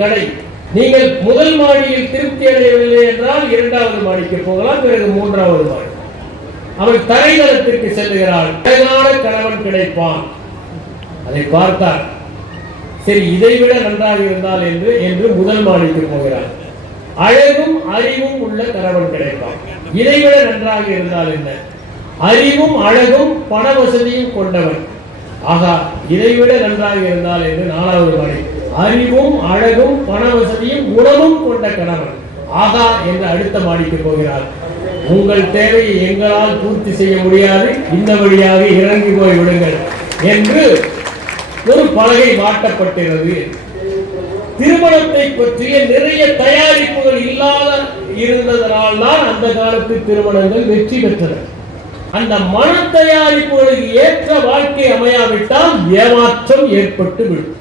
கடை. நீங்கள் முதல் மாடியில் திருப்தி அடையவில்லை என்றால் இரண்டாவது மாடிக்கு போகலாம் பிறகு மூன்றாவது மாடி. அவள் தரைதளத்திற்கு செல்லுகிறாள் அழகான கணவன் கிடைப்பான். அதை பார்த்தார். சரி இதைவிட நன்றாக இருந்தால் என்று என்று முதல் மாடிக்கு போகிறார் அழகும் அறிவும் உள்ள கணவன் கிடைப்பான். இதைவிட நன்றாக இருந்தால் என்ன? அறிவும் அழகும் பண வசதியும் கொண்டவன். ஆகா இதைவிட நன்றாக இருந்தால் என்று நாலாவது மாடி. அறிவும் அழகும் பண வசதியும் உணவும் கொண்ட கணவன். ஆகா என்று அடுத்த மாடிக்கு போகிறார். உங்கள் தேவையை எங்களால் பூர்த்தி செய்ய முடியாது. இந்த வழியாக இறங்கி போய் விடுங்கள் என்று ஒரு பலகை மாட்டப்பட்டிருந்தது. திருமணத்தை பற்றிய நிறைய தயாரிப்புகள் இல்லாத இருந்ததனால் தான் அந்த காலத்து திருமணங்கள் வெற்றி பெற்றன. அந்த மன தயாரிப்புகளுக்கு ஏற்ற வாழ்க்கை அமையாவிட்டால் ஏமாற்றம் ஏற்பட்டு விடும்